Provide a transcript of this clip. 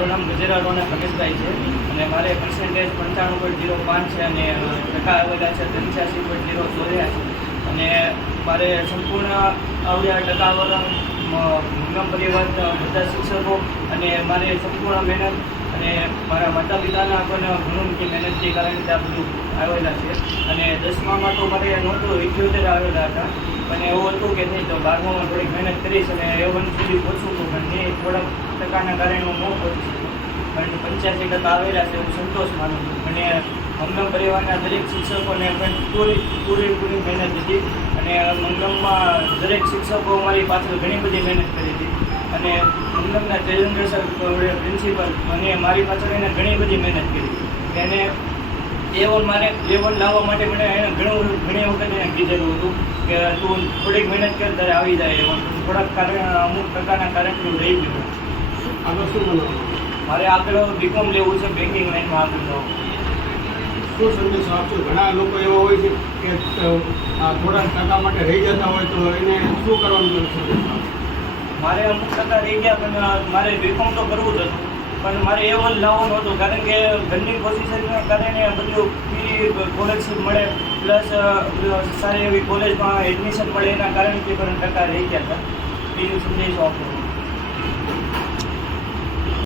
મારું નામ ગજેરા રોના રમેશભાઈ છે અને મારે પર્સન્ટેજ 95.05 છે અને ટકા આવેલા છે 83.0 છે અને મારે સંપૂર્ણ આવ્યા ટકાવાળા મંગમ પરિવાર બધા શિક્ષકો અને મારે સંપૂર્ણ મહેનત અને મારા માતા પિતાના પણ ઘણું મહેનતથી કારણે ત્યાં બધું આવેલા છે અને 10મામાં તો મારે નહોતું 78 આવેલા હતા અને એવું હતું કે નહીં તો 12મામાં થોડીક મહેનત કરીશ અને A1 સુધી પહોંચું હતું પણ એ થોડાક ટકાના કારણે હું ન પહોંચી શકું પણ 85% આવેલા છે હું સંતોષ માનું છું અને મંગમ પરિવારના દરેક શિક્ષકોને પણ પૂરેપૂરી મહેનત હતી અને મંગમમાં દરેક શિક્ષકો અમારી પાછળ ઘણી બધી મહેનત કરી હતી અને મંગમના જયેન્દ્ર સર પ્રિન્સિપલ અને મારી પાછળ એને ઘણી બધી મહેનત કરી એને A1 લાવવા માટે મને એને ઘણી વખત એને કીધેલું હતું કે તું થોડીક મહેનત કર ત્યારે આવી જાય A1 થોડાક અમુક ટકાના કારણે રહી ગયું. આગળ શું બનવાનું? મારે આગળ BCom લેવું છે, બેન્કિંગ લાઈનમાં આગળ જવું. શું સંદેશો આપશો? ઘણા લોકો એવા હોય છે કે થોડા ટકા માટે રહી જતા હોય તો એને શું કરવાનું સંદેશ આપશો? મારે અમુક ટકા રહી ગયા પણ મારે BCom તો કરવું જ હતું પણ મારે A1 લાવવાનું હતું કારણ કે ઘરની પોઝિશનના કારણે બધું ફી સ્કોલરશીપ મળે પ્લસ સારી એવી કોલેજમાં એડમિશન મળે એના કારણથી પણ ટકા રહી ગયા હતા. બીજું સંદેશો આપો.